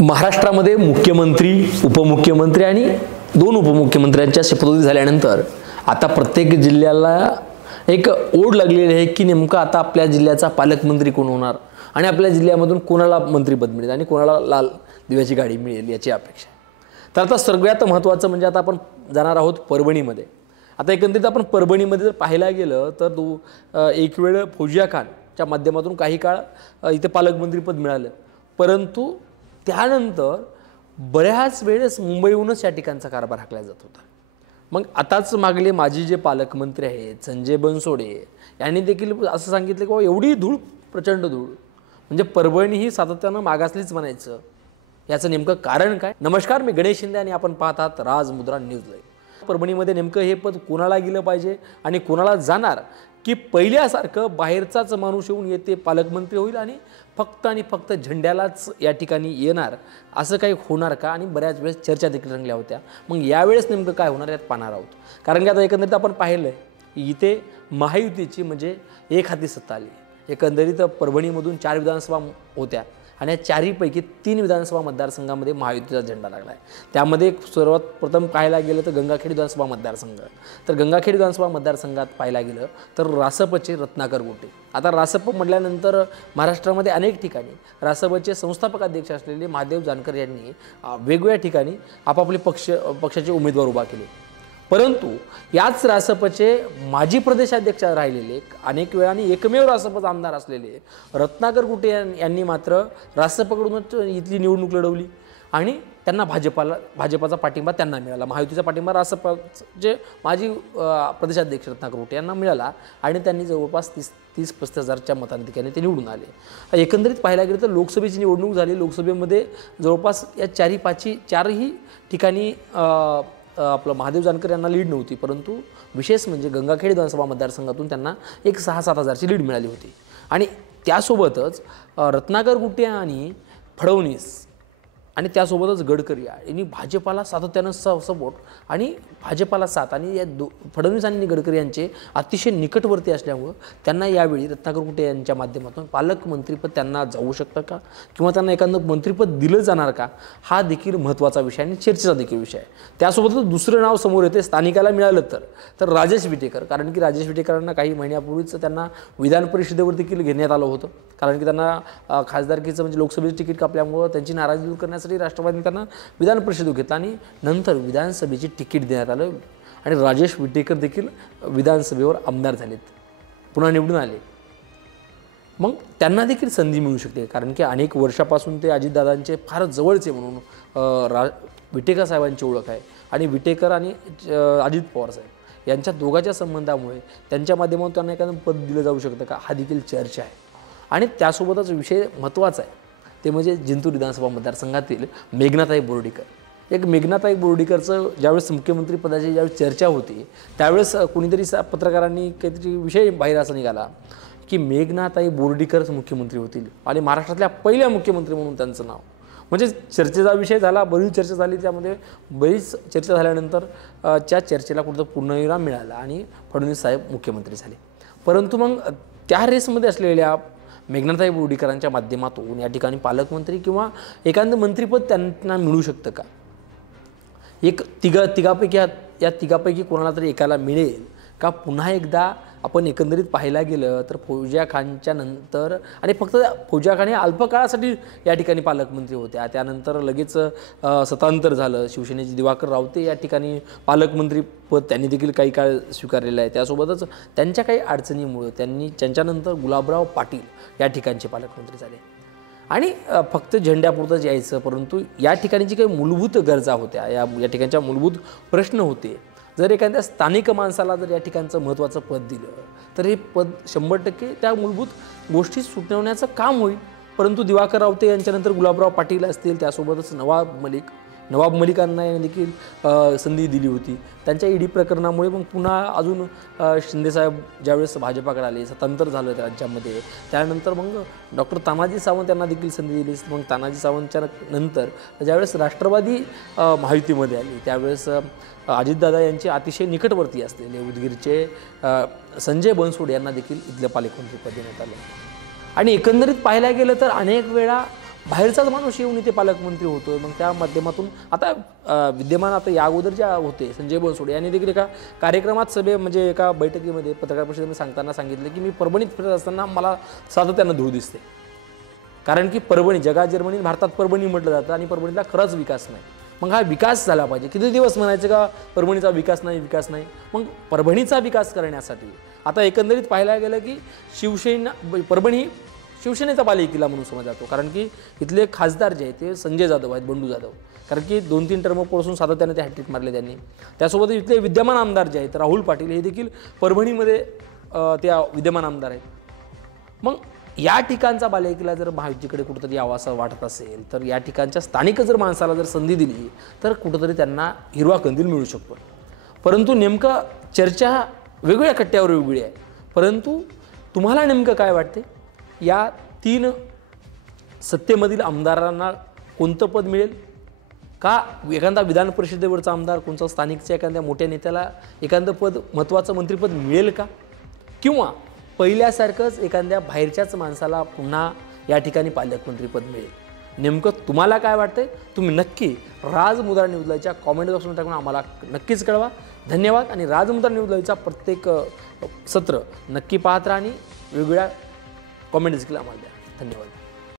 महाराष्ट्रामध्ये मुख्यमंत्री, उपमुख्यमंत्री आणि 2 उपमुख्यमंत्र्यांच्या शपथविधी झाल्यानंतर आता प्रत्येक जिल्ह्याला एक ओढ लागलेली आहे की नेमका आता आपल्या जिल्ह्याचा पालकमंत्री कोण होणार आणि आपल्या जिल्ह्यामधून कोणाला मंत्रिपद मिळेल आणि कोणाला लाल दिव्याची गाडी मिळेल याची अपेक्षा. तर आता सगळ्यात महत्त्वाचं म्हणजे आता आपण जाणार आहोत परभणीमध्ये. आता एकंदरीत आपण परभणीमध्ये जर पाहायला गेलं तर एक वेळ फौजिया खानच्या माध्यमातून काही काळ इथे पालकमंत्रीपद मिळालं, परंतु त्यानंतर बऱ्याच वेळेस मुंबईहूनच या ठिकाणचा कारभार हाकला जात होता. मग आताच मागले माजी जे पालकमंत्री आहेत संजय बनसोडे यांनी देखील असं सांगितलं की एवढी धूळ, प्रचंड धूळ, म्हणजे परभणी ही सातत्यानं मागासलीच म्हणायचं. याचं नेमकं कारण काय? नमस्कार, मी गणेश शिंदे आणि आपण पाहतात राजमुद्रा न्यूज लाईव्ह. परभणीमध्ये नेमकं हे पद कोणाला गेलं पाहिजे आणि कोणाला जाणार, की पहिल्यासारखं बाहेरचाच माणूस येऊन येते पालकमंत्री होईल आणि फक्त झेंड्यालाच या ठिकाणी येणार, असं काही होणार का? आणि बऱ्याच वेळेस चर्चा देखील रंगल्या होत्या. मग यावेळेस नेमकं काय होणार यात पाहणार आहोत. कारण की आता एकंदरीत आपण पाहिलं आहे इथे महायुतीची म्हणजे एक हाती सत्ता आली. एकंदरीत परभणीमधून 4 विधानसभा होत्या आणि या 4पैकी 3 विधानसभा मतदारसंघामध्ये महायुतीचा झेंडा लागला आहे. त्यामध्ये सर्वात प्रथम पाहायला गेलं तर गंगाखेड विधानसभा मतदारसंघ. तर गंगाखेड विधानसभा मतदारसंघात पाहायला गेलं तर रासपचे रत्नाकर गुट्टे. आता रासप म्हटल्यानंतर महाराष्ट्रामध्ये अनेक ठिकाणी रासपचे संस्थापक अध्यक्ष असलेले महादेव जानकर यांनी वेगवेगळ्या ठिकाणी आपापले पक्षाचे उमेदवार उभा केले. परंतु याच रासपचे माजी प्रदेशाध्यक्ष राहिलेले अनेक वेळा आणि एकमेव रासपचे आमदार असलेले रत्नाकर गुट्टे यांनी मात्र रासपकडूनच इथली निवडणूक लढवली आणि त्यांना भाजपाचा पाठिंबा त्यांना मिळाला. महायुतीचा पाठिंबा रासपचे माजी प्रदेशाध्यक्ष रत्नाकर गुट्टे यांना मिळाला आणि त्यांनी जवळपास 30-35 हजारच्या मताधिक्याने ते निवडून आले. एकंदरीत पाहायला गेलं तर लोकसभेची निवडणूक झाली. लोकसभेमध्ये जवळपास या 4ही ठिकाणी आपलं महादेव जानकर यांना लीड नव्हती, परंतु विशेष म्हणजे गंगाखेड विधानसभा मतदारसंघातून त्यांना एक 6-7 हजारची लीड मिळाली होती. आणि त्यासोबतच रत्नाकर गुट्टे आणि फडणवीस आणि त्यासोबतच गडकरी यांनी भाजपाला सातत्यानं सपोर्ट आणि भाजपाला साथ आणि या फडणवीस आणि गडकरी यांचे अतिशय निकटवर्ती असल्यामुळं त्यांना यावेळी रत्नाकर गुट्टे यांच्या माध्यमातून पालकमंत्रीपद त्यांना जाऊ शकतं का किंवा त्यांना एखादं मंत्रिपद दिलं जाणार का, हा देखील महत्त्वाचा विषय आणि चर्चेचा देखील विषय आहे. त्यासोबतच दुसरं नाव समोर येते स्थानिकाला मिळालं तर राजेश विटेकर. कारण की राजेश विटेकरांना काही महिन्यापूर्वीच त्यांना विधान परिषदेवर देखील घेण्यात आलं होतं. कारण की त्यांना खासदारकीचं म्हणजे लोकसभेचं तिकीट कापल्यामुळं त्यांची नाराजी दूर करण्यासाठी राष्ट्रवादीने त्यांना विधान परिषदेवर घेतलं आणि नंतर विधानसभेची तिकीट देण्यात आलं आणि राजेश विटेकर देखील विधानसभेवर आमदार झालेत, पुन्हा निवडून आले. मग त्यांना देखील संधी मिळू शकते. कारण की अनेक वर्षापासून ते अजितदादांचे फार जवळचे म्हणून विटेकर साहेबांची ओळख आहे आणि विटेकर आणि अजित पवार साहेब यांच्या दोघांच्या संबंधामुळे त्यांच्या माध्यमातून त्यांना एखादं पद दिलं जाऊ शकतं का, हा देखील चर्चा आहे. आणि त्यासोबतच विषय महत्त्वाचा आहे ते म्हणजे जिंतूर विधानसभा मतदारसंघातील मेघनाताई बोर्डीकर. एक मेघनाताई बोर्डीकरचं ज्यावेळेस मुख्यमंत्रीपदाची ज्यावेळेस चर्चा होती त्यावेळेस कोणीतरी पत्रकारांनी काहीतरी विषय बाहेर असा निघाला की मेघनाताई बोर्डीकरच मुख्यमंत्री होतील आणि महाराष्ट्रातल्या पहिल्या मुख्यमंत्री म्हणून त्यांचं नाव. म्हणजे चर्चेचा विषय झाला, बरीच चर्चा झाली, त्यामध्ये बरीच चर्चा झाल्यानंतर त्या चर्चेला कुठं पूर्णविराम मिळाला आणि फडणवीस साहेब मुख्यमंत्री झाले. परंतु मग त्या रेसमध्ये असलेल्या मेघनाताई बोर्डीकरांच्या माध्यमातून या ठिकाणी पालकमंत्री किंवा एखादं मंत्रिपद त्यांना मिळू शकतं का? एक तिघापैकी कोणाला तरी एकाला मिळेल का? पुन्हा एकदा आपण एकंदरीत पाहायला गेलं तर फौजिया खानच्या नंतर आणि फक्त फौजिया खान हे अल्पकाळासाठी या ठिकाणी पालकमंत्री होत्या, त्यानंतर लगेच सतांतर झालं. शिवसेनेचे दिवाकर रावते या ठिकाणी पालकमंत्रीपद त्यांनी देखील काही काळ स्वीकारलेलं आहे. त्यासोबतच त्यांच्या काही अडचणीमुळे त्यांच्यानंतर गुलाबराव पाटील या ठिकाणचे पालकमंत्री झाले आणि फक्त झेंड्यापुरतंच यायचं. परंतु या ठिकाणची काही मूलभूत गरजा होत्या, या ठिकाणच्या मूलभूत प्रश्न होते. जर एखाद्या स्थानिक माणसाला जर या ठिकाणचं महत्त्वाचं पद दिलं तर हे पद 100% त्या मूलभूत गोष्टी सुटवण्याचं काम होईल. परंतु दिवाकर रावते यांच्यानंतर गुलाबराव पाटील असतील, त्यासोबतच नवाब मलिकांना देखील संधी दिली होती. त्यांच्या ईडी प्रकरणामुळे मग पुन्हा अजून शिंदेसाहेब ज्यावेळेस भाजपाकडे आले, सतांतर झालं राज्यामध्ये, त्यानंतर मग डॉक्टर तानाजी सावंत यांना देखील संधी दिली. मग तानाजी सावंतच्या नंतर ज्यावेळेस राष्ट्रवादी महायुतीमध्ये आली त्यावेळेस अजितदादा यांचे अतिशय निकटवर्ती असलेले उदगीरचे संजय बनसोडे यांना देखील इथलं पालकमंत्रीपद देण्यात आलं. आणि एकंदरीत पाहायला गेलं तर अनेक वेळा बाहेरचाच माणूस येऊन इथे पालकमंत्री होतोय. मग त्या माध्यमातून आता विद्यमान आता या अगोदर जे होते संजय बनसोडे यांनी देखील एका कार्यक्रमात म्हणजे एका बैठकीमध्ये पत्रकार परिषदेमध्ये सांगताना सांगितलं की मी परभणीत फिरत असताना मला सातत्यानं धूळ दिसते. कारण की परभणी जगात जर्मनी भारतात परभणी म्हटलं जातं आणि परभणीला खरंच विकास नाही. मग हा विकास झाला पाहिजे. किती दिवस म्हणायचं का परभणीचा विकास नाही. मग परभणीचा विकास करण्यासाठी आता एकंदरीत पाहायला गेलं की परभणी शिवसेनेचा बालेकिल्ला म्हणून समजला जातो. कारण की इथले खासदार जे आहेत ते संजय जाधव आहेत, बंडू जाधव. कारण की 2-3 टर्मपासून सातत्याने ते हॅट्रिक मारले त्यांनी. त्यासोबत इथले विद्यमान आमदार जे आहेत राहुल पाटील हे देखील परभणीमध्ये त्या विद्यमान आमदार आहेत. मग या ठिकाणचा बालेकिल्ला जर महायुतीकडे कुठंतरी यावा असं वाटत असेल तर या ठिकाणच्या स्थानिक जर माणसाला जर संधी दिली तर कुठंतरी त्यांना हिरवा कंदील मिळू शकतो. परंतु नेमकं चर्चा वेगवेगळ्या कट्ट्यावर वेगळी आहे. परंतु तुम्हाला नेमकं काय वाटते, या 3 सत्तेमधील आमदारांना कोणतं पद मिळेल? का एखादा विधान परिषदेवरचा आमदार कोणता स्थानिकच्या एखाद्या मोठ्या नेत्याला एखादं पद महत्त्वाचं मंत्रिपद मिळेल का? किंवा पहिल्यासारखंच एखाद्या बाहेरच्याच माणसाला पुन्हा या ठिकाणी पालकमंत्रीपद मिळेल? नेमकं तुम्हाला काय वाटतंय? तुम्ही नक्की राजमुद्रा न्यूज लाईव्हच्या कॉमेंट बॉक्समध्ये टाकून आम्हाला नक्कीच कळवा. धन्यवाद. आणि राजमुद्रा न्यूज लाईव्हचा प्रत्येक सत्र नक्की पाहत राहा आणि वेगवेगळ्या कॉमेंट्स देखील आम्हाला द्या. धन्यवाद.